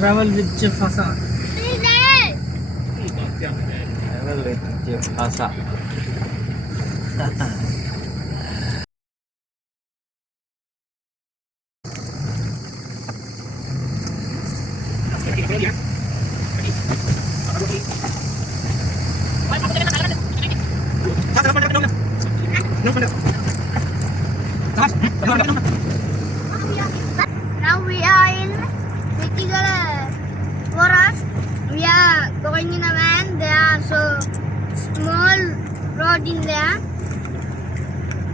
Travel with Chef Hasa. Travel with Chef Hasa. Now we are in Vitigala forest. We are going in a van. There are so small road in there.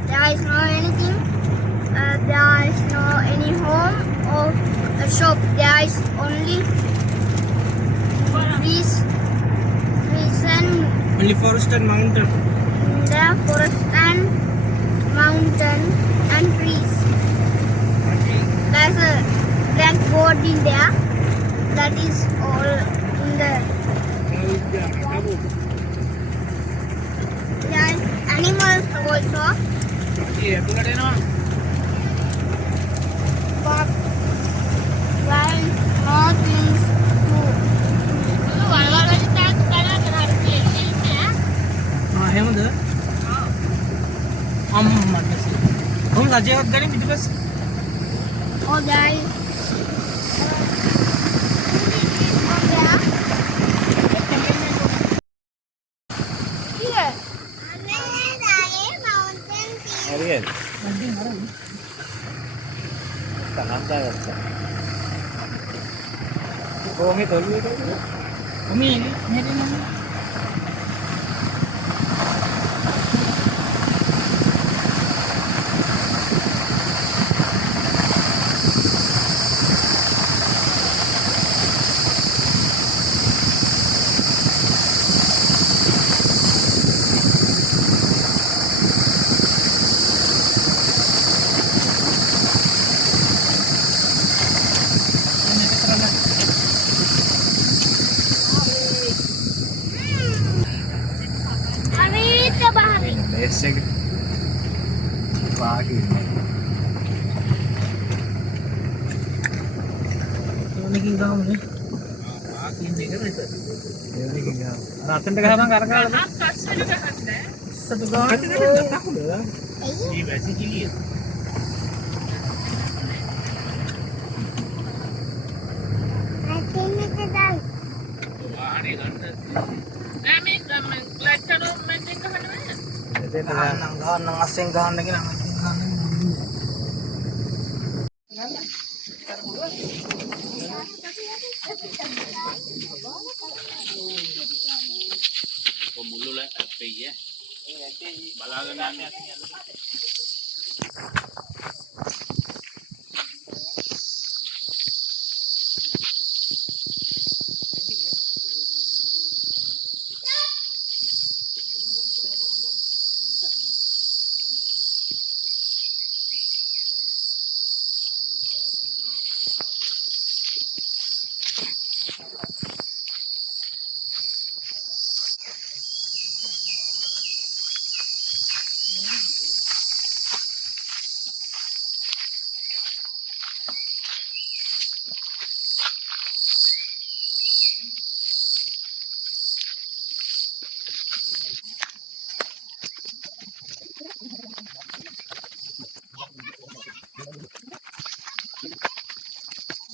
There is no anything. There is no any home or a shop. There is only trees and Only forest and mountain. the forest and mountain and trees. There's a black board in there. That is all in there. There is animals also. But there is more things to එහෙමද? අම්මා කැසි. කොහොමද රජයක් ගන්නේ පිටිපස්සේ? Oh, there is from there. Here. හරියද? තනත්තා කොහොමද තොල්ලේ කියන්නේ? කොහේ මෙහෙට එන්නේ? Arita bahari. මේස් එක වාගේ ඕනකින් ගහමුනේ. අර අතෙන්ට ගහපන් කරකාලා ඉස්සට ගහන්න. ගහන්න අස්සෙන් ගහන්න කියලා මම ගහන්න. මුල්ලුල අපේ බලාගෙන යන්නේ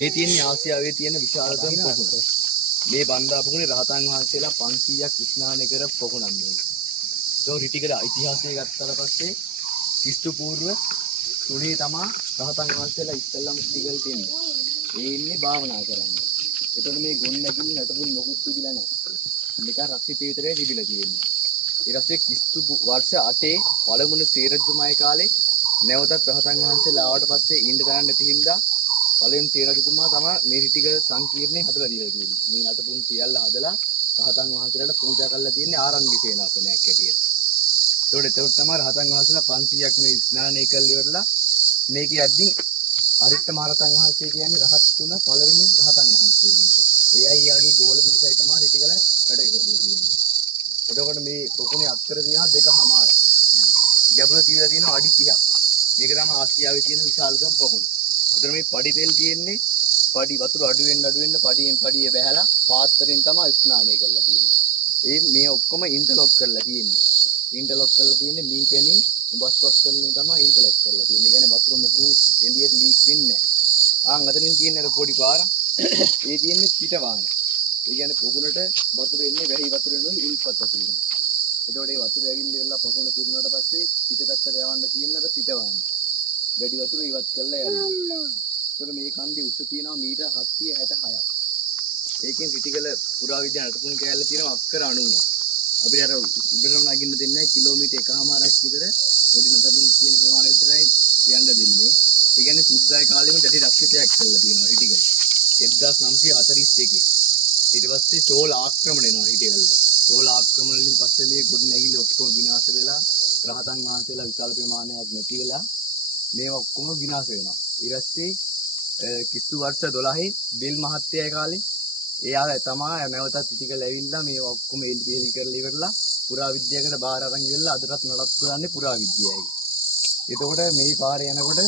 ඒ තියෙන ආසියාවේ තියෙන විශාලතම පොකුණ. මේ බන්දා පොකුණේ රහතන් වහන්සේලා 500ක් ස්නාන කර පොකුණක් මේක. ඒ රිටිකල ඉතිහාසය ගත්තට පස්සේ ක්‍රිස්තු පූර්ව 3 තමා රහතන් වහන්සේලා ඉස්සෙල්ලාම රිටිකල් තියෙන්නේ. ඒ ඉන්නේ භාවනා කරන්නේ. එතකොට මේ ගොන් නැගිලි නටපුන් මොකුත් තිබිලා නැහැ. නිකන් රස්සිතේ විතරයි තිබිලා තියෙන්නේ. ඒ රස්සේ ක්‍රිස්තු වර්ෂ 8 පළමුණු සේරජතුමාගේ කාලේ නැවතත් රහතන් වහන්සේලා ආවට පස්සේ ඉන්න තරම් නැති හින්දා පළවෙනි තේරජතුමා තමයි මේ රිටිකල් සංකීර්ණේ හදලා දීලා තියෙන්නේ. මේ නටපුන් සියල්ල හදලා රහතන් වහන්සේලාට පූජා කරලා තියෙන්නේ ආරණ්‍ය සේනාසනයක් ඇටියට. ඒතකොට තමයි රහතන් වහන්සේලා 500ක් මේ ස්නානය කරලා ඉවරලා මේක යද්දී අරිට්ඨ මහරහතන් වහන්සේ කියන්නේ රහත් තුන පළවෙනි රහතන් වහන්සේ කෙනෙක්. ඒ අයියාගේ ගෝල පිටසයි තමයි රිටිකල වැඩ කරලා තියෙන්නේ. එතකොට මේ පොකුණේ අක්ෂර තියෙනවා 2.5. ගැඹුර තියලා තියෙනවා අඩි 30ක්. මේක තමයි ආසියාවේ තියෙන විශාලතම පොකුණ. ඒතර මේ පඩි තෙල් තියෙන්නේ පඩි වතුර අඩු වෙන්න පඩියෙන් පඩිය බහැලා පාත්‍රයෙන් තමයි ස්නානය කරලා තියෙන්නේ. මේ ඔක්කොම ඉන්ටර්ලොක් කරලා තියෙන්නේ. ඉන්ටර්ලොක් කරලා තියෙන්නේ මීපැණි උබස්පස් වලින් තමයි ඉන්ටර්ලොක් කරලා තියෙන්නේ. ඒ කියන්නේ වතුර මොකුත් එළියට ලීක් වෙන්නේ නැහැ. අතරින් තියෙන අර පොඩි පාර ඒ තියෙන්නේ පිටවාන. ඒ කියන්නේ පොකුණට වතුර එන්නේ වැහි වතුර නෙවෙයි උල්පත් වතුර. එතකොට මේ වතුර ඇවිල්ලා ඉවරලා පොකුණ පිරුණාට පස්සේ පිටපැත්තට යවන්න තියෙන අර පිටවාන. වැඩි වතුර ඉවත් කරලා යනවා. එතකොට මේ කන්දේ උස තියෙනවා මීටර් 766ක්. ඒකෙන් රිටිගල පුරාවිද්‍යා නටපුන් කෑල්ල තියෙනවා අක්කර 90ක්. අපිට අර උඩරම නගින්න දෙන්නේ නැහැ කිලෝමීටර් 1කමාරක් විතර පොඩි නටපුන් තියෙන ප්‍රමාණය විතරයි යන්න දෙන්නේ. ඒ කියන්නේ සුද්දායි කාලෙම දැඩි රක්ෂිතයක් කරලා තියෙනවා රිටිගල. 1941. ඊට පස්සේ චෝල ආක්‍රමණ එනවා රිටිගලට. චෝල ආක්‍රමණ වලින් පස්සේ මේ ගොඩ නැගිලි ඔක්කොම විනාශ වෙලා රහතන් වහන්සේලා විශාල ප්‍රමාණයක් නැති වෙලා මේවා ඔක්කොම විනාශ වෙනවා. ඊට පස්සේ කිස්තු වර්ෂ 12 බෙල් මහත්තයා කාලේ එයා තමයි නැවතත් ටිකල ඇවිල්ලා මේ ඔක්කොම එලි කරලා ඉවරලා පුරාවිද්‍යාවකට බාර අරන් ගිහලා අදටත් නඩත්තු කරන්නේ පුරාවිද්‍යාවයි. එතකොට මේ පාරේ යනකොට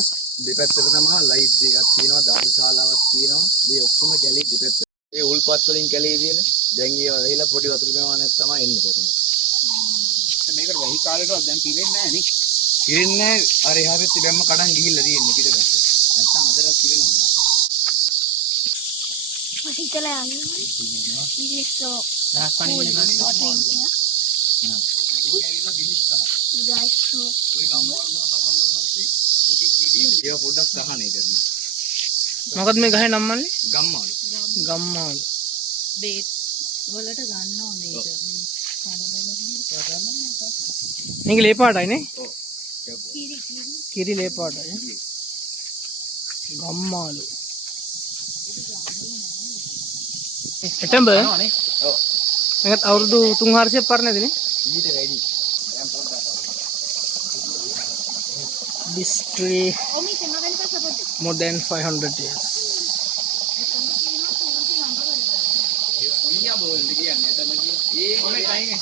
දෙපැත්තට තමයි ලයිට් දෙකක් තියෙනවා, ධර්මශාලාවක් තියෙනවා. මේ ඔක්කොම කැලේ දෙපැත්ත. ඒ උල්පත් වලින් කැලේ තියෙන දැන් ඒවා වෙහිලා පොඩි වතුර ප්‍රමාණයක් තමයි එන්නේ කොහොමද? මේකට වැහි කාලේටවත් දැන් පිරෙන්නේ නැහැ නේ. පිරෙන්නේ නැහැ. අර එහා පැත්තේ බැම්ම කඩන් ගිහිල්ලා තියෙන්නේ පිටපැත්තට. නැත්තම් අදටත් පිරෙනවා. Particular it is so cool. You guys so ඒවා පොඩ්ඩක් සහනය කරනවා. මොකද මේ ගහේ නම් මල්ලි? ගම්මාලු. ගම්මාලු. බේත් වලට ගන්නවා මේක මේ මේක ලේ පාටයි නේ? ඔව්. කිරි ලේ පාටයි. ගම්මාලු. එටඹ ඔව්. මේකත් අවුරුදු 300ක් පරණද නේ? ඊට වැඩි. දැන් පොඩ්ඩක් This tree more than 500 years. මීයා ball කියන්නේ තමයි ඒ මොනේ කයිනේ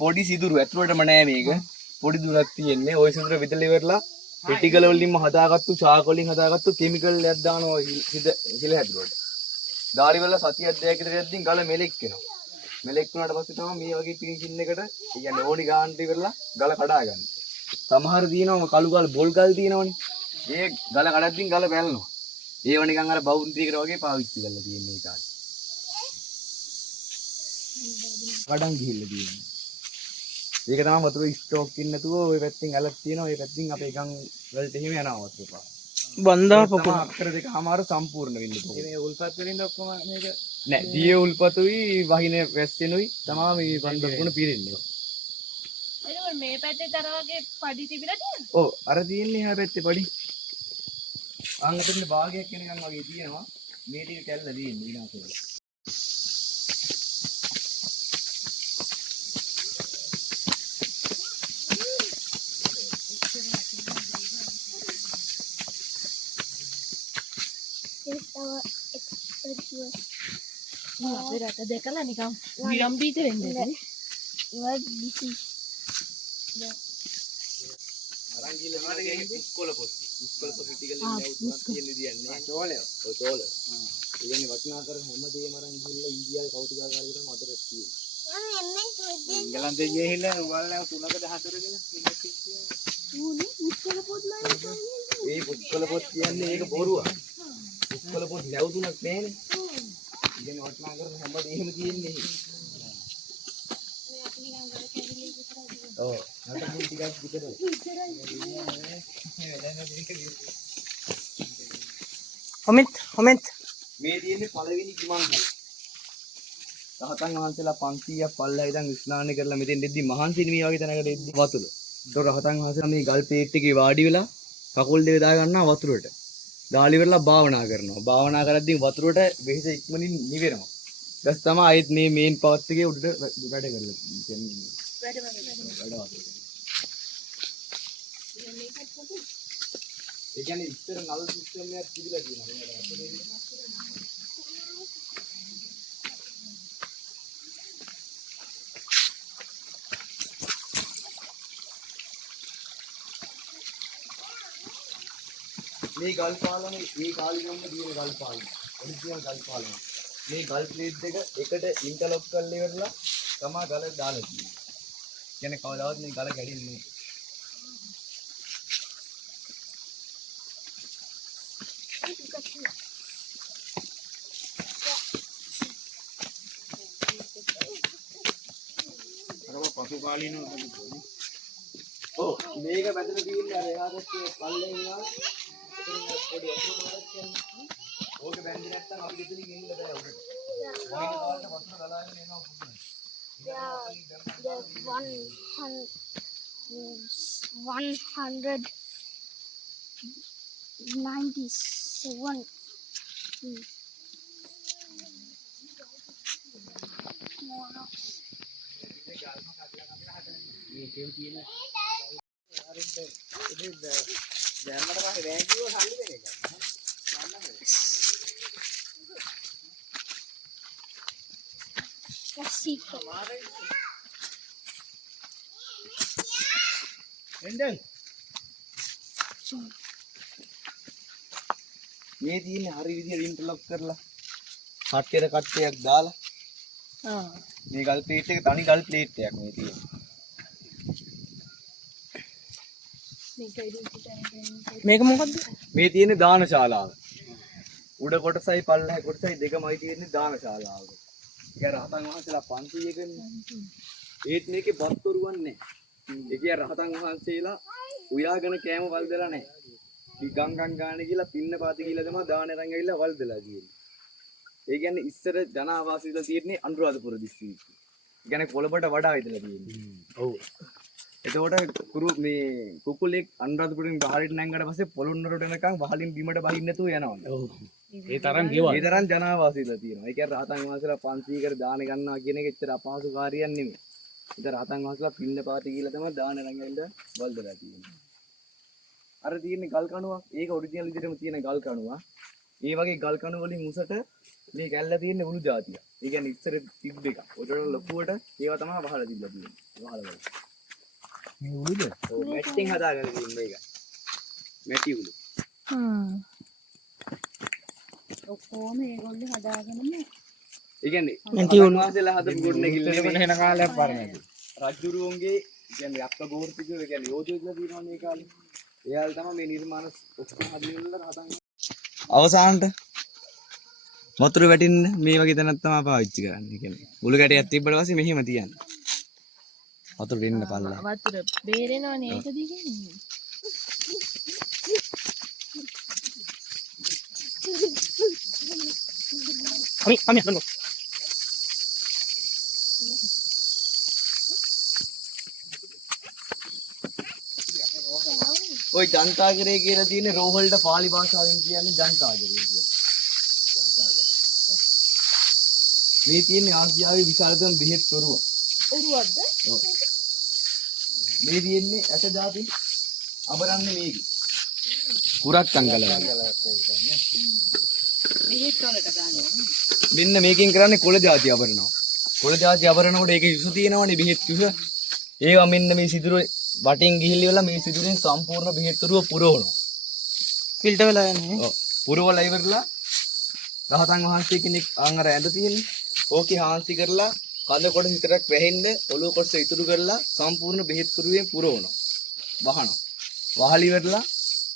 පොඩි සිදුරු ඇතුළටම නෑ මේක. පොඩි දුරක් තියෙන්නේ. ওই සිදුර විදලා ඉවරලා රිටිකල වලින්ම හදාගත්තු චාක වලින් හදාගත්තු කිමිකල් එකක් දානවා හිල හැදුවට. දාලි වල සතියක් දෙකක් විතර යද්දී ගල මෙලෙක් වෙනවා. මෙලෙක් වුණාට පස්සේ තමයි මේ වගේ ෆිනිෂින් එකට ඒ කියන්නේ ඕනි ගානට ඉවරලා ගල කඩා ගන්න. සමහර දිනවම කළු ගල් බොල් ගල් තියෙනවනේ. ඒ ගල කඩද්දී ගල පැලනවා. ඒව නිකන් අර බවුන්ඩරියකට වගේ පාවිච්චි කරලා තියෙන මේ කාලේ. කඩන් ගිහිල්ලා තියෙනවා. ඒක තමයි වතුර ස්ටෝක් ඉන්න නැතුව ওই පැත්තෙන් ඇලක් තියෙනවා. ඒ පැත්තෙන් අපේ ගම් වලට එහෙම යනවා වතුර පාර. බන්දා පොකුණ අක්කර දෙකමාර සම්පූර්ණ වෙන්න ඕනේ. මේ උල්පත් වලින්ද ඔක්කොම මේක නෑ දිය උල්පතුයි වහින වැස්සෙනුයි තමයි මේ බන්ද පොකුණ පිරෙන්නේ. එතකොට මේ පැත්තේ තර වගේ පඩි තිබිලා තියෙනවා. ඔව් අර තියෙන්නේ එහා පැත්තේ පඩි. අන්න එතන භාගයක් වෙනකන් වගේ තියෙනවා. මේ ටික කැල්ල තියෙන්නේ ඊනාසෙ. our expertise. අපේ රට දැකලා නිකන් විරම්පීත වෙන්නේ නේ. What this is? අරන් ගිහලා මාගේ පුස්කොළ පොත්ති. පුස්කොළ පොත් ටිකලින් නැවතුනක් තියෙන විදියන්නේ. චෝලය. ඔව් චෝල. ඒ කියන්නේ වටිනා කර හැමදේම අරන් ගිහලා ඉන්දියාවේ කෞතුකාගාරයකට මතරක් තියෙනවා. එංගලන්තේ ගිහිල්ලා උගල්ලා 3කට 4කට මේ පුස්කොළ පොත් කියන්නේ ඒක බොරුවක්. පුස්කොළ පොත් නැවතුනක් නෑනේ. ඉතින් වටිනා කර හැමදේම තියෙන්නේ. ඔව් මට මුල් ටිකක් විතරයි. හොමෙත් මේ තියෙන්නේ පළවෙනි කිමංගල. රහතන් වහන්සේලා 500ක් පල්ලෙහා ඉඳන් ස්නාන කරලා මෙතෙන් දෙද්දි මහන්සිනි මේ වගේ තැනකට එද්දි වතුර. ඒතකොට රහතන් වහන්සේලා මේ ගල් පේට් එකේ වාඩි වෙලා කකුල් දෙක දා ගන්නවා වතුරට. දාලි වෙලා භාවනා කරනවා. භාවනා කරද්දී වතුරට වෙහෙස ඉක්මනින් නිවෙනවා. ඊට තමයි ආයෙත් මේ මේන් පවත් එකේ උඩට වැඩ කරලා තියෙන්නේ. ඒ කියන්නේ ඉස්සර නල් සිස්ටම් එකක් තිබිලා තියෙනවා. මේ ගල් පාලනේ මේ කාලිගම්ම දින ගල් පාලන. ඔරිජිනල් ගල් පාලන. මේ ගල් ප්ලේට් දෙක එකට ඉන්ටර්ලොක් කරලා ඉවරලා තමයි ගල දාලා තියෙන්නේ. කියන්නේ කවදාවත් මේ ගල කැඩෙන්නේ නැහැ. පසු කාලීනව ඔව් මේක වැදලා තියෙන්නේ අර එහාට පල්ලේ ඉන්නවා. පොඩි වතුර පාරක් කියන්නේ. ඕක බැඳි නැත්තම් අපි දෙතලින් එන්න බෑ උඩට. වයින් කාලේ වතුර ගලාගෙන එනවා පුදුමයි. Yeah, there's 197. මේකෙන් තියෙන අර ඉතින් දැම්මට පස්සේ බෑගියව සල්ලි දෙන එක. Let's see. එන්ඩල් මේ තියෙන්නේ හරි විදියට ඉන්ටර්ලොක් කරලා කට්ටියට කට්ටියක් දාලා මේ ගල් ප්ලේට් එක තනි ගල් ප්ලේට් එකක් මේ තියෙන්නේ. මේක මොකද්ද? මේ තියෙන්නේ දානශාලාව. උඩ කොටසයි පල්ලෙහා කොටසයි දෙකමයි තියෙන්නේ දානශාලාව. ඒක රහතන් වහන්සේලා 500කනේ. ඒත් මේකේ බත්තුරුවක් නැහැ. ඒ කිය රහතන් වහන්සේලා උයාගෙන කෑම වල්දලා නැහැ. ගංගන් ගාන කියලා පින්න පාති කියලා තමයි දාන අරන් ඇවිල්ලා වල්දලා තියෙන්නේ. ඒ කියන්නේ ඉස්සර ජනාවාසීලා තියෙන්නේ අනුරාධපුර දිස්ත්‍රික්කේ. ඒ කියන්නේ කොළඹට වඩා ඉදලා තියෙන්නේ. ඔව්. එතකොට කුරු මේ කුකුලෙක් අනුරාධපුරෙන් බහරිට නැංගකට පස්සේ පොළොන්නරුවට එනකන් වහලින් බිමට බහින්න නැතුව යනවා. ඔව්. ඒ තරම් ගෙවල්. ඒ තරම් ජනාවාසීලා තියෙනවා. ඒ කියන්නේ රහතන් වහන්සේලා 500කට දාන ගන්නවා කියන එක එච්චර අපහසු කාර්යයක් නෙමෙයි. ඉතින් රහතන් වහන්සේලා පින්න පාති කියලා තමයි දාන අරන් ඇවිල්ලා වල්දලා තියෙන්නේ. අර තියෙන්නේ ගල් කණුවක්. ඒක ඔරිජිනල් විදිහටම තියෙන ගල් කණුවක්. ඒ වගේ ගල් කණු වලින් උසට මේ කැල්ල තියෙන්නේ උණු జాතිය. ඒ කියන්නේ ඉස්සර තිබ්බ එක. ඔතන ලොකුවට ඒවා තමයි වහලා තිබ්බා තියෙන්නේ. වහලා වල. මේ උළුද? ඔව් මැට්ටින් හදාගෙන තියෙන මේක. මැටි උළු. ඔක්කොම ඒගොල්ලෝ හදාගෙනම ඒ කියන්නේ මැටි උළු වාසෙලා හදපු ගොඩනැගිල්ල නෙමෙයි. වෙන කාලයක් පරණද. රජුරුවන්ගේ කියන්නේ අප්ප ගෝර්තිකෝ කියන්නේ යෝධයෝලා දිනනවා මේ කාලේ. එයාලා තමයි මේ නිර්මාණ ඔක්කොම හදිනවල රහතන්. අවසානට වතුර වැටින්න මේ වගේ තැනක් තමයි පාවිච්චි කරන්නේ. කියන්නේ මුළු කැටයක් තිබ්බට පස්සේ මෙහෙම තියන්නේ. වතුර වෙන්න පල්ලා. වතුර බේරෙනවනේ ඒක දිගන්නේ. අමි අමි ওই ජනතාගරේ කියලා තියෙන රෝහලට පාලි භාෂාවෙන් කියන්නේ ජනතාගරේ කියලා. මේ තියෙන්නේ ආසියාවේ විශාලතම බෙහෙත් තොරුව. උරුවක්ද? ඔව්. මේ තියෙන්නේ ඇට જાති අබරන්නේ මේක. කුරක් අංගල වගේ. මෙහෙත් වලට ගන්නවා. මෙන්න මේකෙන් කරන්නේ කොළ જાති අබරනවා. කොළ જાති අබරනකොට ඒකේ යුසු තියෙනවනේ බෙහෙත් යුස. ඒවා මෙන්න මේ සිදුර වටින් ගිහිල්ලා මේ සිදුරෙන් සම්පූර්ණ බෙහෙත් තොරුව පුරවනවා. ෆිල්ටර් වෙලා යන්නේ. ඔව්. පුරවලා ඉවරලා රහතන් වහන්සේ කෙනෙක් අංගර ඇඳ තියෙන්නේ. ඕකේ හාන්සි කරලා කඳ කොටස විතරක් වැහෙන්න ඔලුව කොටස ඉතුරු කරලා සම්පූර්ණ බෙහෙත් කුරුවෙන් පුරවනවා. වහනවා. වහලි ඉවරලා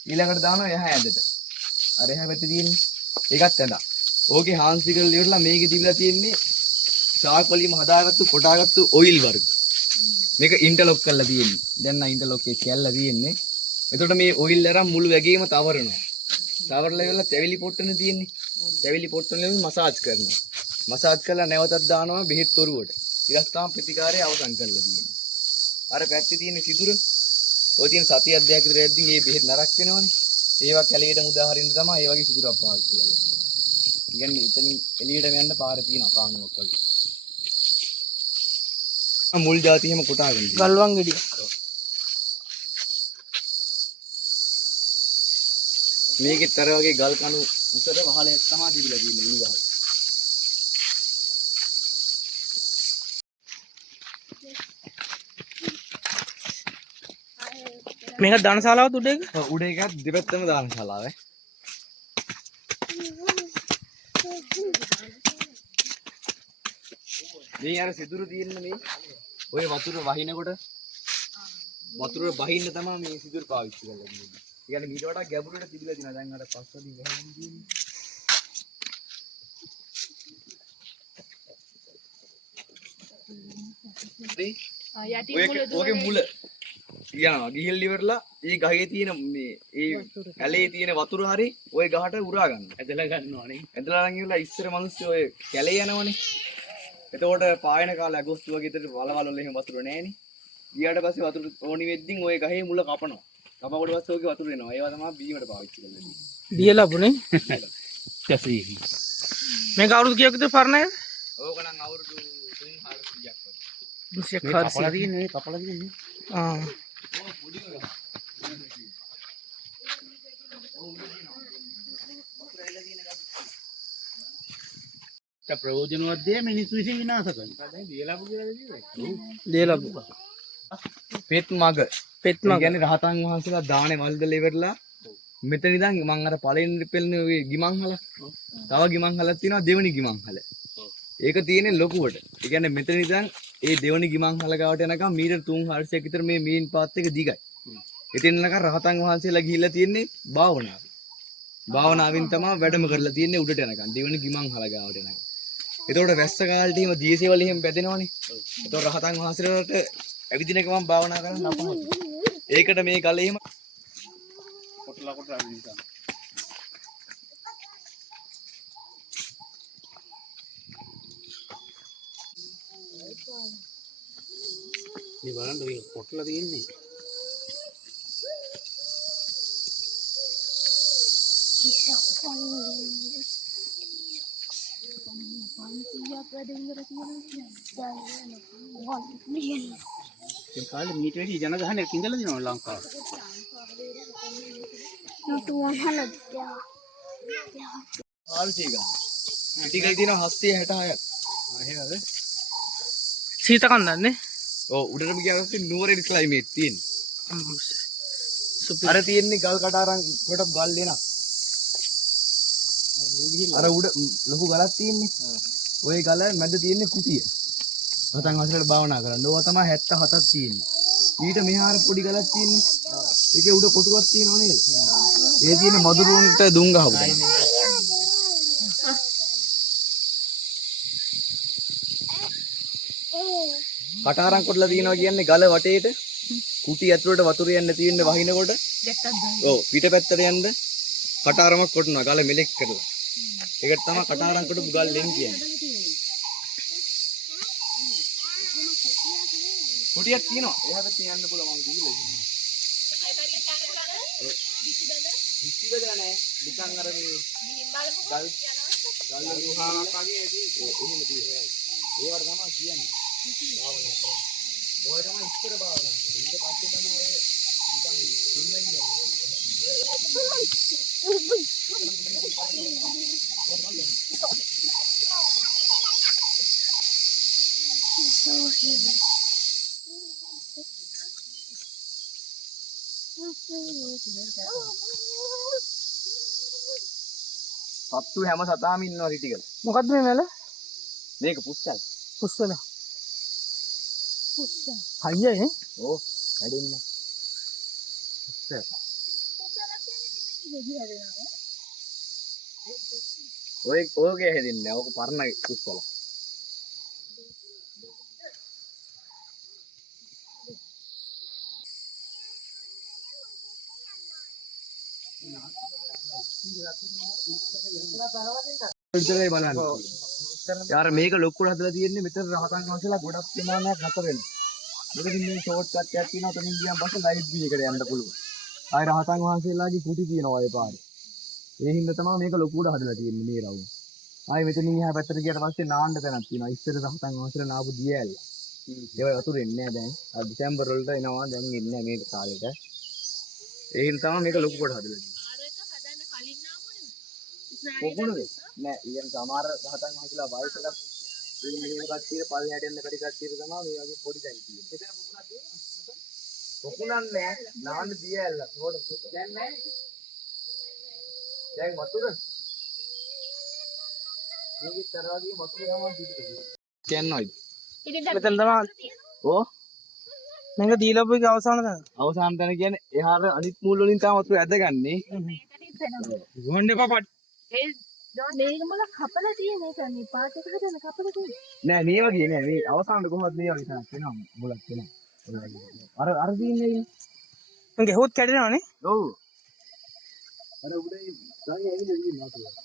ඊළඟට දානවා එහා ඇඳට. අර එහා පැත්තේ තියෙන්නේ. ඒකත් ඇඳා. ඕකේ හාන්සි කරලා ඉවරලා මේකේ තිබිලා තියෙන්නේ ශාක් වලින්ම හදාගත්තු කොටාගත්තු ඔයිල් වර්ග. මේක ඉන්ටර්ලොක් කරලා තියෙන්නේ. දැන් නම් ඉන්ටර්ලොක් එක කැල්ලා තියෙන්නේ. එතකොට මේ ඔයිල් අරන් මුළු වැගේම තවරනවා. තවරලා ඉවරලා තැවිලි පොට්ටනේ තියෙන්නේ. තැවිලි පොට්ටනේ මසාජ් කරනවා. මසාජ් කරලා නැවතත් දානවා බෙහෙත් තොරුවට. ඊට පස්සේ ප්‍රතිකාරය අවසන් කරලා තියෙන්නේ. අර පැත්තේ තියෙන සිදුර ඔය තියෙන සතියක් දෙකක් විතර යද්දී මේ බෙහෙත් නරක් වෙනවනේ. ඒවා කැලේටම උදාහරින්න තමයි ඒ වගේ සිදුරක් පාවිච්චි කරලා තියෙන්නේ. කියන්නේ එතනින් එළියට යන්න පාර තියෙනවා කාණුවක් වගේ. මුල් જાති එහෙම කොටාගෙන තියෙනවා. ගල්වන් ගෙඩියක්. මේකෙත් අර වගේ ගල් කණු උසට වහලයක් තමයි තිබිලා තියෙන්නේ මුළු වහල. මේක ධනශාලාවත් උඩ එක. ඔව් උඩ එකත් දෙපැත්තම දානශාලාව. මේ අර සිදුරු තියෙන්නේ මේ ඔය වතුර වහිනකොට වතුර බහින්න තමයි මේ සිදුරු පාවිච්චි කරලා තියෙන්නේ. ඒ කියන්නේ මීට වඩා ගැඹුරට තිබිලා තියෙනවා. දැන් අර පස්වලින් ගහගෙන තියෙන්නේ. ඔයගේ මුල යනවා ගිහිල් ඉවරලා ඒ ගහේ තියෙන මේ ඒ කැලේ තියෙන වතුර හරි ওই ගහට උරා ගන්නවා. ඇදලා ගන්නවානේ. ඇදලා නම් ඉවරලා ඉස්සර මිනිස්සු ඔය කැලේ යනවනේ. එතකොට පායන කාලේ අගෝස්තු වගේ විතර වලවල් වල එහෙම වතුර නැහැනේ. ගියාට පස්සේ වතුර ඕනි වෙද්දින් ওই ගහේ මුල කපනවා. කපකොට පස්සේ ඔයගේ වතුර එනවා. ඒවා තමයි බීමට පාවිච්චි කරන්නේ. දියලපුනේ. මේක අවුරුදු කීයක් විතර පරණයිද? ඕක නම් අවුරුදු 300ක් වගේ. 200ක් තියෙන්නේ කපලා තියෙන්නේ. ආ. ප්‍රයෝජනවත් දේ මිනිස්සු විසින් විනාශ කරනවා. දැන් දියලපු කියලා කියන්නේ. දියලපු. පෙත් මග. පෙත් මග. කියන්නේ රහතන් වහන්සේලා දානේ වල්දල ඉවරලා මෙතන ඉඳන් මම අර පළවෙනි පෙළනේ ඔය ගිමන්හල. තව ගිමන්හලක් තියෙනවා දෙවෙනි ගිමන්හල. ඒක තියෙන්නේ ලොකුවට. ඒ කියන්නේ මෙතන ඉඳන් ඒ දෙවෙනි ගිමන්හල ගාවට යනකම් මීටර් 300ක් විතර මේ මේන් පාත් එක දිගයි. එතෙන් යනකම් රහතන් වහන්සේලා ගිහිල්ලා තියෙන්නේ භාවනාව. භාවනාවෙන් තමයි වැඩම කරලා තියෙන්නේ උඩට යනකම් දෙවෙනි ගිමන්හල ගාවට යනකම්. එතකොට වැස්ස කාලේට එහෙම දියසේවල එහෙම බැදෙනවනේ. එතකොට රහතන් වහන්සේලාට ඇවිදින ගමන් භාවනා කරන්න අපහසුයි. ඒකට මේ ගල එහෙම කොටලා කොටලා අවිනිකම්. මේ බලන්න මේ කොටලා තියෙන්නේ. ඒ කාලේ මීට වැඩි ජනගහනයක් ඉඳලා දිනනවා ලංකාවේ. Not 100. ආල්සි ගන්න. පිටිකල් තියෙනවා 766ක්. එහෙමද? සීත කන්දන්නේ. ඔව් උඩටම ගියාම පස්සේ නුවරේ ක්ලයිමේට් තියෙන්නේ. අර තියෙන්නේ ගල් කටාරම් කොට ගල් දෙනවා. අර උඩ ලොකු ගලක් තියෙන්නේ. ওই ගල මැද තියෙන්නේ කුටිය. රහතන් වහන්සේලාට භාවනා කරන්න. ඕවා තමයි 77ක් තියෙන්නේ. ඊට මෙහාර පොඩි ගලක් තියෙන්නේ. ඒකේ උඩ කොටුවක් තියෙනව නේද? ඒ තියෙන මදුරුන්ට දුම් ගහපු. කටාරම් කොටලා තියෙනවා කියන්නේ ගල වටේට කුටි ඇතුළට වතුර යන්න තියෙන වහිනකොට ඔව් පිටපැත්තට යන්න කටාරමක් කොටනවා ගල මෙලෙක් කරලා. ඒකට තමයි කටාරම් කොටපු ගල් ලෙන් කියන්නේ. කුටියක් තියෙනවා. එහා පැත්තේ යන්න පුළුවන් මම ගිහිල්ලා ඉන්නේ. විසි බෙදලා නැහැ. නිකන් අර මේ ගල් ගුහාවක් වගේ ඇදී එහෙම තියෙනවා. ඒවට තමයි කියන්නේ. භාවනා කරනවා. ඔය තමයි ඉස්සර භාවනා කරන්නේ. ඊට පස්සේ තමයි ඔය නිකන් දුන්නේ කියන්නේ. So heavy. සත්තු හැම සතාම ඉන්නවා රිටිකල්. මොකද්ද මේ මැල? මේක පුස්සල්. පුස්සල. හයියයි නේ? ඕ වැඩෙන්න. පුස්සල්. ඔයගේ හැදෙන්නේ. ඕක පරණ පුස්සල. විතරයි බලන්න. යාර මේක ලොක්කුවට හදලා තියෙන්නේ මෙතන රහතන් වහන්සේලා ගොඩක් ප්‍රමාණයක් හතර වෙනවා. මෙතනින් මේ ෂෝට් කට් එකක් තියෙනවා. උතනින් ගියාම පස්සේ ලයිට් බී එකට යන්න පුළුවන්. ආයි රහතන් වහන්සේලාගේ කුටි තියෙනවා ඒ පාරේ. ඒ හින්දා තමයි මේක ලොකුවට හදලා තියෙන්නේ මේ රවුම. ආයි මෙතනින් එහා පැත්තට ගියාට පස්සේ නාන්න තැනක් තියෙනවා. ඉස්සර රහතන් වහන්සේලා නාපු දිය ඇල්ල. ඒවා වතුර එන්නේ නැහැ දැන්. අර දෙසැම්බර් වලට එනවා දැන් එන්නේ නැහැ මේ කාලෙට. ඒ හින්දා තමයි මේක ලොකු කොට හදලා තියෙන්නේ. පොකුණද? නෑ ඊයන් සමහර රහතන් වහන්සේලා වයසකට මෙහෙම කට්ටිය පල්ලෙහාට යන කට්ටිය තමයි මේ වගේ පොඩි දැන් තියෙන්නේ. එතන පොකුණක් තියෙනවද? පොකුණක් නෑ. නාන්න දිය ඇල්ල. ඒකට දැන් නෑ. දැන් වතුර. මේකේ තරවාගේ වතුර තමයි දින්නේ. කියන්නයිද? මෙතන තමයි. ඕ මේක දීලා පොයි අවසාන තැන. අවසාන තැන කියන්නේ එහාට අනිත් මූල වලින් තමයි වතුර ඇදගන්නේ. ගොන්න එපා පට්. මේක මොන කපලා තියෙන එක නේ පාට එක හදන කපලා තියෙන. නෑ මේ වගේ නෑ මේ අවසානට කොහොමද මේ වගේ තැනක් වෙනවා මුලක් වෙනවා. අර දින්නේ මං ගෙහුවත් කැඩෙනවනේ. ඔව්. අර උඩේ ගානේ ඇවිල්ලා ඉන්නවා කියලා.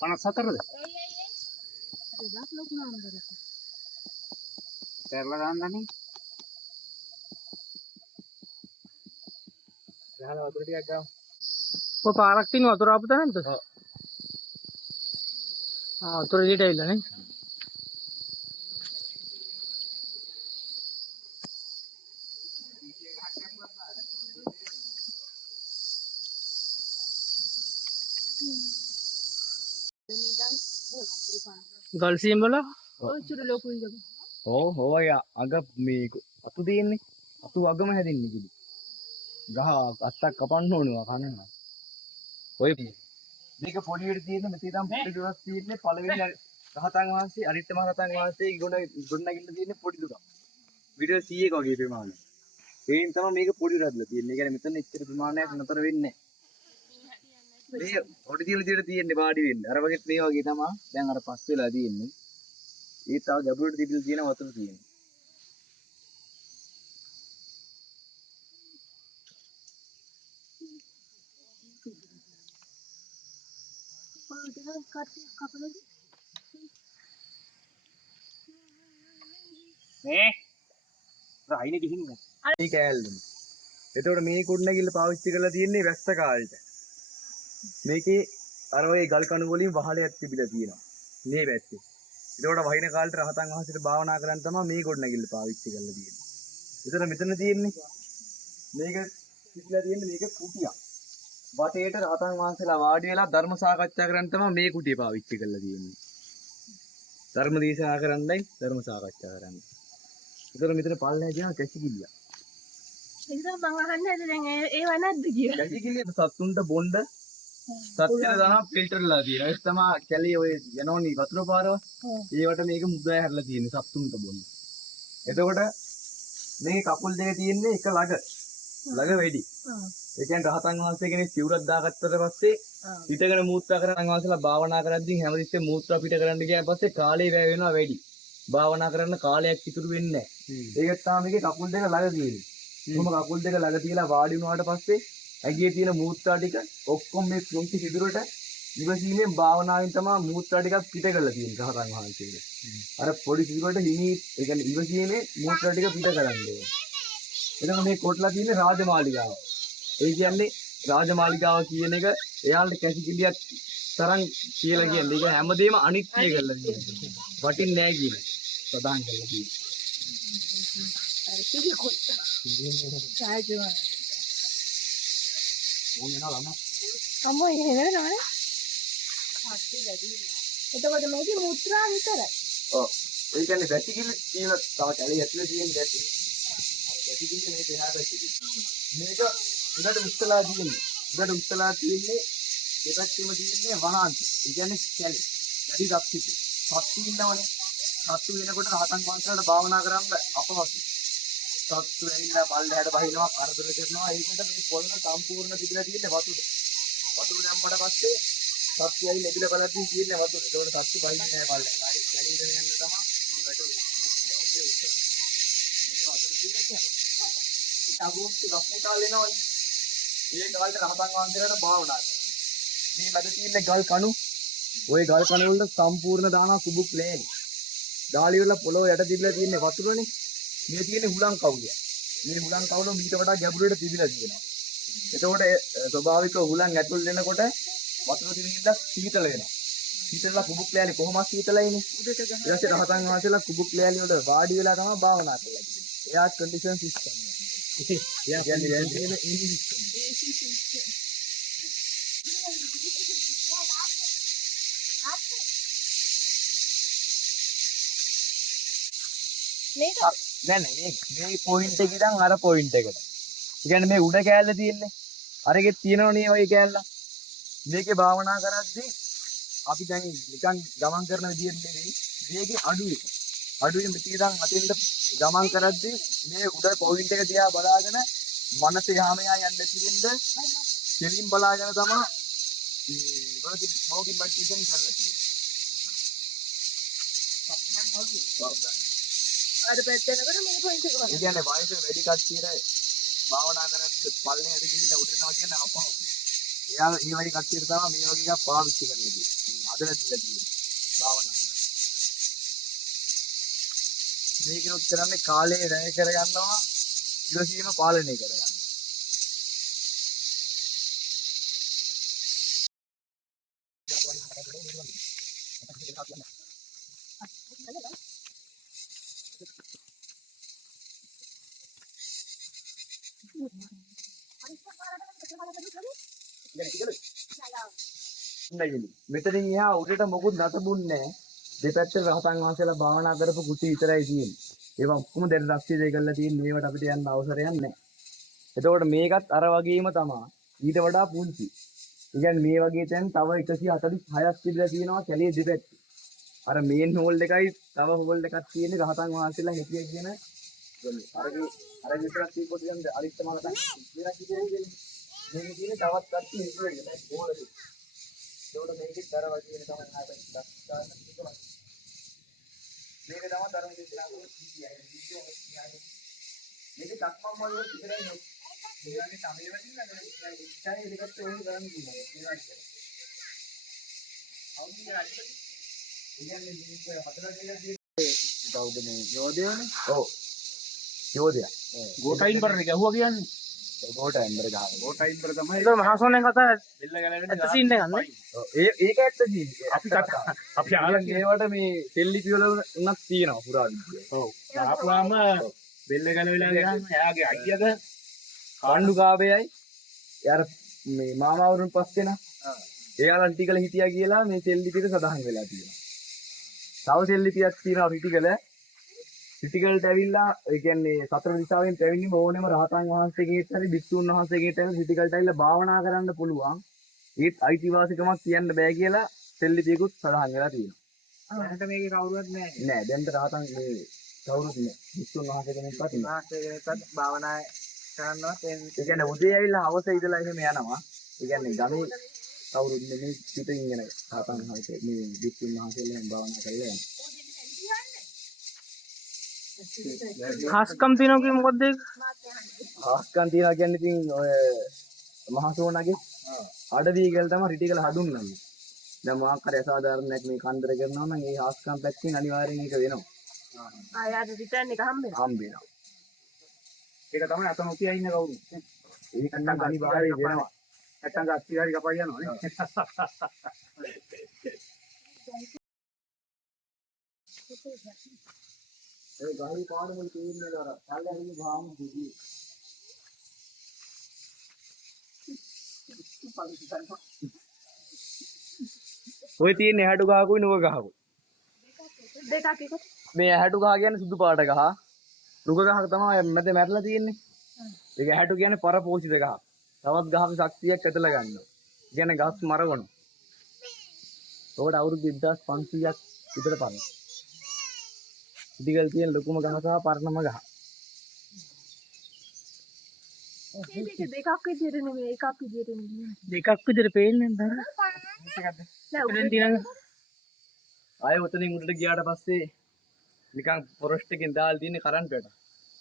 $54ද? ගොඩක් ලොකු නම්බරයක්. තැරලා දාන්නනේ. ගහලා වතුර ටිකක් ගාමු. ඔය පාරක් තියෙන වතුර ආපු තැනද? ඔව්. වතුර එළියට ඇවිල්ලා නේ. ගල් සීම් වල ඔය චුරු ලොකු ඉඳන්. ඔව් ඔය අග මේ අතු දෙන්නේ. අතු අගම හැදින්නේ කිලි. ගහ අත්තක් කපන්න ඕනවා කනවා. ඔය මේක පොඩි විදිහට තියෙන මෙතන තමයි පොඩි දුරක් තියෙන්නේ පළවෙනි රහතන් වහන්සේ අරිට්ඨ මහ රහතන් වහන්සේ ගොඩනගින්න තියෙන්නේ පොඩි දුරක්. විතර 100ක වගේ ප්‍රමාණයක්. ඒයින් තමයි මේක පොඩි රැදලා තියෙන්නේ. ඒ කියන්නේ මෙතන ඉච්චර ප්‍රමාණයක් නතර වෙන්නේ නැහැ. මේ පොඩි දියල විදිහට තියෙන්නේ වාඩි වෙන්නේ. අර වගේ මේ වගේ තමයි දැන් අර පස් වෙලා තියෙන්නේ. ඒ තව ගැඹුරට තිබිලා තියෙන වතුර තියෙන්නේ. මේ රයිනේ ගිහින් මේ කෑල්ලම. එතකොට මේ කුඩනගිල්ල පාවිච්චි කරලා තියෙන්නේ වැස්ස කාලෙට. මේකේ අර වගේ ගල් කණු වලින් වහලයක් තිබිලා තියෙනවා. මේ වැස්සේ. එතකොට වහින කාලේට රහතන් වහන්සේට භාවනා කරන් තමයි මේ කුඩනගිල්ල පාවිච්චි කරලා තියෙන්නේ. එතන මෙතන තියෙන්නේ මේක තිබිලා තියෙන්නේ මේක කුටියක්. වටේට රහතන් වහන්සේලා වාඩි වෙලා ධර්ම සාකච්ඡා කරන් තමයි මේ කුටිය පාවිච්චි කරලා තියෙන්නේ. ධර්ම දේශනා කරන්නයි ධර්ම සාකච්ඡා කරන්නේ. ඒතර මෙතන පල්ලෙහා ගියාම කැසිකිල්ල. ඒක මම අහන්නේ දැන් ඒව නැද්ද කියලා. කැසිකිල්ල සත්තුන්ට බොණ්ඩ සත්‍යන දාන ෆිල්ටර්ලා තියෙනවා. ඒක තමයි කැලේ ඔය යනෝනි වතුර පාරව. ඒවට මේක මුදා හැරලා තියෙන්නේ සත්තුන්ට බොන්න. එතකොට මේ කකුල් දෙක තියෙන්නේ එක ළඟ. ළඟ වැඩි. ඒ කියන්නේ රහතන් වහන්සේ කෙනෙක් සිවුරක් දාගත්තට පස්සේ පිටගෙන මූත්‍රා කරන වහන්සේලා භාවනා කරද්දී හැමතිස්සෙම මූත්‍රා පිට කරන්න ගියාන් පස්සේ කාලේ වැය වෙනවා වැඩි. භාවනා කරන්න කාලයක් ඉතුරු වෙන්නේ නැහැ. ඒක තමයි මේකේ කකුල් දෙක ළඟ තියෙන්නේ. කොහොම කකුල් දෙක ළඟ තියලා වාඩි වුණාට පස්සේ ඇඟේ තියෙන මූත්‍රා ටික ඔක්කොම මේ කුංචි සිදුරට ඉවසීමෙන් භාවනාවෙන් තමයි මූත්‍රා ටිකක් පිට කරලා තියෙන්නේ රහතන් වහන්සේලා. අර පොඩි සිදුරට හිමි ඒ කියන්නේ ඉවසීමේ මූත්‍රා ටික පිට කරන්නේ. එතන මේ කොටලා තියෙන්නේ රාජමාලිගාව. ඒ කියන්නේ රාජමාලිගාව කියන එක එයාලට කැසිකිලියක් තරම් කියලා කියන්නේ. ඒක හැමදේම අනිත්‍ය කරලා තියෙනවා. වටින්නේ නැහැ කියන එක. ප්‍රධාන කරලා තියෙනවා. අම්මෝ එහෙම නෑ. එතකොට මේකේ මුත්‍රා විතරයි. ඔව්. ඒ කියන්නේ වැසිකිලි කියන තව කැලේ ඇතුලේ තියෙන ගැටි. අර වැසිකිලි මේක එහාට වැසිකිලි. මේක උඩට උස්සලා තියෙන්නේ. උඩට උස්සලා තියෙන්නේ දෙපැත්තෙම තියෙන්නේ වනාන්ත. ඒ කියන්නේ කැලේ. වැඩි රක්තිති. සත්තු ඉන්නවනේ. සත්තු වෙනකොට රහතන් වහන්සේලාට භාවනා කරන්න අපහසුයි. සත්තු ඇවිල්ලා පල්ලෙහාට බහිනවා කරදර කරනවා. ඒකට මේ පොළොන සම්පූර්ණ තිබිලා තියෙන්නේ වතුර. වතුර දැම්මට පස්සේ සත්තු ඇවිල්ලා එබිලා බලද්දී තියෙන්නේ වතුර. ඒකට සත්තු බහින්නේ නැහැ පල්ලෙහාට. ආයෙත් කැලේට යන්න තමයි මේ වැට ඩවුන්ගේ උස්සනවා. මේක වතුර තියෙන්නේ. තවුත් රස්නේ කාලේ නෝනේ. මේ කාලේ රහතන් වහන්සේලාට භාවනා කරනවා. මේ මැද තියෙන ගල් කණු ওই ගල් කණු වලට සම්පූර්ණ දානවා කුබුක් ලෑලි. ගාලි වල පොළොව යට තිබිලා තියෙන්නේ වතුරනේ. මේ තියෙන්නේ හුලං කවුලිය. මේ හුලං කවුල මීට වඩා ගැඹුරට තිබිලා තියෙනවා. එතකොට ස්වභාවික හුලං ඇතුල් වෙනකොට වතුර තිබිලා සීතල වෙනවා. සීතලලා කුබුක් ලෑලි කොහොමද සීතලයිනේ. ඊට පස්සේ රහතන් වහන්සේලා කුබුක් ලෑලි වල වාඩි වෙලා තමයි භාවනා කරලා තියෙන්නේ. එයා කන්ඩිෂන් සිස්ටම් එක. එයා කියන්නේ දැන් තියෙන AC සිස්ටම්. මේක නෑ මේ පොයින්ට් එක ඉඳන් අර පොයින්ට් එකට. ඒ කියන්නේ මේ උඩ කෑල්ල තියෙන්නේ. අරගෙ තියෙනවනේ ඔය කෑල්ල. මේකේ භාවනා කරද්දී අපි දැන් නිකන් ගමන් කරන විදියට නෙවෙයි වේගෙ අඩුයි. අඩුයි මෙතන ඉඳන් අතින්ද ගමන් කරද්දී මේ උඩ පොයින්ට් එක දිහා බලාගෙන මනස යහම යන්න තියෙන්න කෙලින් බලාගෙන තමයි මේ මොකින් මැඩිටේෂන් කරලා තියෙන්නේ. අර පැත්තනකට මේ පොයින්ට් එක ඒ බලන්න. කියන්නේ වයස වැඩි කට්ටියට භාවනා කරද්දී පල්ලෙහාට ගිහිල්ලා උඩනවා කියන්නේ අපහසුයි. එයා මේ වගේ කට්ටියට තමයි මේ වගේ එකක් පාවිච්චි කරලා තියෙන්නේ. හදලා දීලා තියෙන්නේ. භාවනා කරන්න. මේකෙත් කරන්නේ කාලේ වැය කරගන්නවා ඉවසීම පාලනය කරගන්නවා. මෙතනින් එහා උඩට මොකුත් නටබුන්නේ නැහැ. දෙපැත්තේ රහතන් වහන්සේලා භාවනා කරපු කුටි විතරයි තියෙන්නේ. ඒවා ඔක්කොම දැන් රක්ෂිතය කරලා තියෙන මේවට අපිට යන්න අවසරයක් නැහැ. එතකොට මේකත් අර වගේම තමයි. ඊට වඩා පුංචි. ඒ කියන්නේ මේ වගේ තැන් තව 146ක් තිබිලා තියෙනවා කැලේ දෙපැත්තේ. අර මේන් හෝල් එකයි තව හෝල් එකක් තියෙන්නේ රහතන් වහන්සේලා හිටිය කියන අර විතරක් තිබ්බොත් යන්නේ අරිට මම තමයි මේක කියන්නේ. මේකේ තියෙන තවත් කට්ටිය ඉන්නේ හෝල් එක. ඒකට මේකේ දර වගේ වෙන තමයි ආයෙත් දක්ෂතාවන තිබුණා. මේක තමයි ධර්ම දේශනා කරන කීයයි. මේක තක්මම් වල විතරයි නේ. මේවාගේ තමයි වටිනා නේද? ඉස්සරහ දෙකත් ඕන ගන්න කියනවා. ඒවා කියලා. අවුරුදු අඩිය. ඉන්නේ මේක හතරට දෙක කවුද මේ යෝධයනේ? ඔව්. යෝධයා. ගෝටයින් බරනේ ගැහුවා කියන්නේ. ගෝටයින්බර ගහනවා. ගෝටයින්බර තමයි ඒක මහසෝනේ කතා බෙල්ල ගැලවෙන්න ඇත්ත සීන් එකක් නේ. ඒක ඇත්ත ජීවිතය. අපි කතා අපි ආලා ඒවට මේ තෙල්ලිපි වල උනක් තියෙනවා පුරා විද්‍යාව. ඔව්. ආපුවාම බෙල්ල ගැලවිලා ගියාම එයාගේ අයියද කාණ්ඩුකාවයයි යාර මේ මාමාවරුන් පස් දෙනා. එයාලා ටිකල හිටියා කියලා මේ තෙල්ලිපිට සඳහන් වෙලා තියෙනවා. තව තෙල්ලිපියක් තියෙනවා රිටිකල. රිටිකලට ඇවිල්ලා ඒ කියන්නේ සතර දිශාවෙන් පැවිදි ඕනෙම රහතන් වහන්සේගෙත් හරි භික්ෂුන් වහන්සේගෙත් ඇවිල්ලා රිටිකලට ඇවිල්ලා භාවනා කරන්න පුළුවන්. ඒත් අයිතිවාසිකමක් කියන්න බෑ කියලා තෙල්ලිපියකුත් සඳහන් වෙලා තියෙනවා. දැනට මේකේ කවුරුවත් නැහැ. නෑ දැන් රහතන් මේ කවුරුත් නෑ. භික්ෂුන් වහන්සේ කෙනෙක්වත් නෑ. මාසෙකටත් භාවනා කරනවත් ඒ කියන්නේ උදේ ඇවිල්ලා හවස ඉඳලා එහෙම යනවා. ඒ කියන්නේ ගමේ කවුරුත් නෙමෙයි පිටින් ඉගෙන රහතන් වහන්සේ මේ භික්ෂුන් වහන්සේලා එහෙම භාවනා කරලා යනවා. ખાસකම් තියෙනවා කිය මොකද්ද ඒක? ආස්කන් තියනවා කියන්නේ ඉතින් ඔය මහසෝනගේ අඩවිය කියලා තමයි රිටිකල හඳුන්වන්නේ. දැන් මොකක් හරි අසාධාරණයක් මේ කන්දර කරනවා නම් ඒ ආස්කම් පැත්තෙන් අනිවාර්යෙන් ඒක වෙනවා. ආයෙත් රිටර්න් එක හම්බෙනවා. හම්බ වෙනවා. ඒක තමයි අත නොකිය ඉන්න කවුරු. ඒක නම් අනිවාර්යෙන් වෙනවා. නැත්තම් ගස්ති හරි කපයි යනවා නේ. ඒ ගහේ පාරවල තියෙන්නේ අර පල්ලෙහාගේ ගාම දුදී. ඔය තියෙන්නේ ඇහැටු ගහකුයි නුග ගහකුයි. දෙකක් එකට. මේ ඇහැටු ගහ කියන්නේ සුදු පාට ගහ. නුග ගහ තමයි මැද මැරලා තියෙන්නේ. ඒක ඇහැටු කියන්නේ පරපෝෂිත ගහ. තවත් ගහක ශක්තියක් ඇදලා ගන්නවා. කියන්නේ ගස් මරවනවා. ඒකට අවුරුදු 1500ක් විතර පරණ. ඉතිගල් තියෙන ලොකුම ගහ සහ පරණම ගහ. මේක දෙකක් විදියට නෙමෙයි එකක් විදියට නෙමෙයි. දෙකක් විතර පේන්නේ නැහැ. නෑ තියෙන ආයෙ උතනින් උඩට ගියාට පස්සේ නිකන් ෆොරස්ට් එකෙන් දාලා තියෙන කරන්ට් වැට.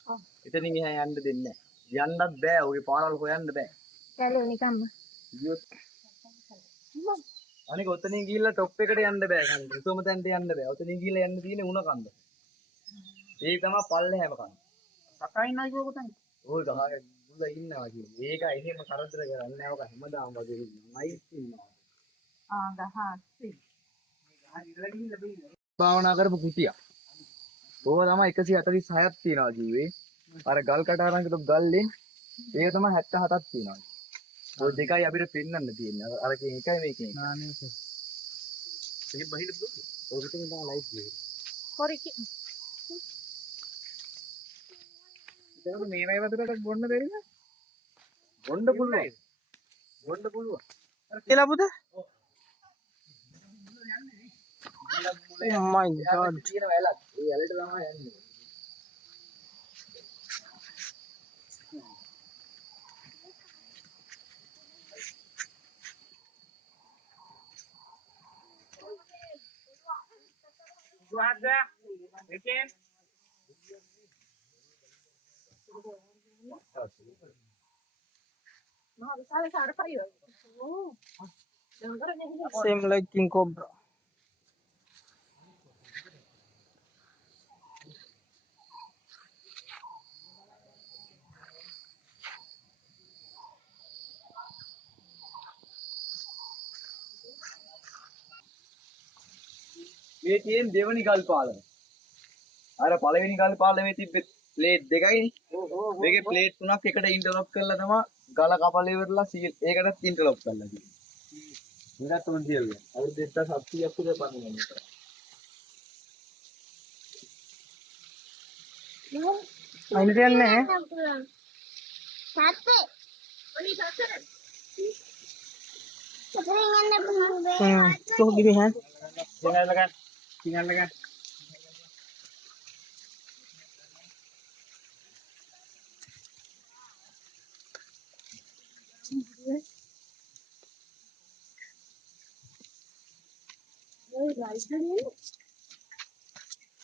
ඔව්. එතනින් එහා යන්න දෙන්නේ නැහැ. යන්නත් බෑ. ඔය පාරවල් හොයන්න බෑ. කැලේ නිකම්ම. ගියොත් අනික ඔතනින් ගිහිල්ලා টොප් එකට යන්න බෑ කන්ද. උතුම තැනට යන්න බෑ. ඔතනින් ගිහිල්ලා යන්න තියෙන්නේ උණ කන්ද. ඒක තමයි පල්ලෙහැම කන්ද. සකයින් නයි කෝක තමයි. ওই ගහක මුල ඉන්නවා කියන්නේ. ඒක එහෙම කරදර කරන්නේ නැහැ. ඔක හැමදාම වගේ නයිස් ඉන්නවා. ආ ගහක්. භාවනා කරපු කුටියක්. ඕක තමයි 146ක් තියනවා ජීවේ. අර ගල් කට අරන් ගිහලා ගල්ලෙන් ඒක තමයි 77ක් තියනවා. ඔය දෙකයි අපිට පෙන්වන්න තියෙන්නේ. අරකින් එකයි මේකෙන්. එහෙන් බහින්න පුළුවන්ද? ඔය පිටින් තමයි ලයිට් ගියේ. කොරිකි. ඒක මේ වගේ වතුරටත් බොන්න බැරිද? බොන්න පුළුවන්. බොන්න පුළුවන්. කියලා පුතේ? Oh my god. තියෙන වැලක්. ඒ වැලට තමයි යන්නේ. මහා විශාල සාරපරිය. ඕ. Same like king cobra. මේ තියෙන දෙවෙනි ගල් පාලම. අර පළවෙනි ගල් පාලමේ තිබ්බ ප්ලේට් දෙකයිනේ. මේකේ ප්ලේට් තුනක් එකට ඉන්ටර්ලොක් කරලා තමයි ගල කපල ඉවරලා සීල් ඒකටත් ඉන්ටර්ලොක් කරලා තියෙන්නේ. මේකත් උන් කියලා. අවුරුදු 1700ක් විතර පරණ. අයින් කියන්නේ සත්‍ය. ඔනි සත්‍ය. සතරෙන් යන්න පුළුවන්. so give me hand. tinggal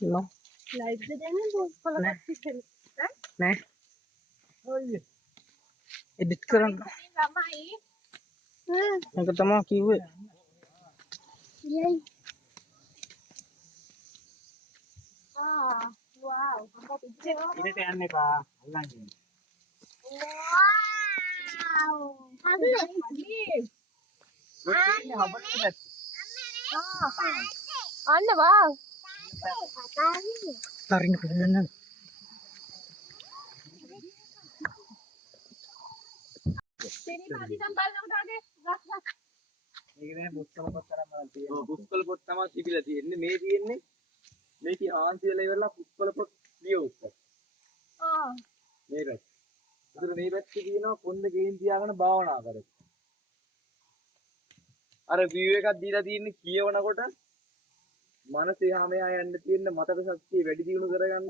No. Light දෙන්නේ කොලක් තිස්සෙන්. නෑ. edit කරන්න. ළමයි ඒක තමයි කිව්වේ. යයි. wow අම්මා පිච්චේ. ඉරට යන්න එපා අල්ලන්නේ Wow. අන්න wow. තරින් කරන්න. තේනි පාටි නම් බලනකොට වගේ ගස් මේක දැන් පුස්කොළ පොත් තරම් බලන්න තියෙනවා. ඔව් පුස්කොළ පොත් තමයි තිබිලා තියෙන්නේ. මේ තියෙන්නේ මේකේ ආන්සියලා ඉවරලා පුස්කොළ පොත් ලියවුවා. මේ පැත්ත. ඒතර මේ පැත්තේ තියෙනවා කොන්ද ගේන් තියාගෙන භාවනා කරේ. අර view එකක් දීලා තියෙන්නේ කියවනකොට මනසේ හැම යන්න තියෙන මතක ශක්තිය වැඩි දියුණු කරගන්න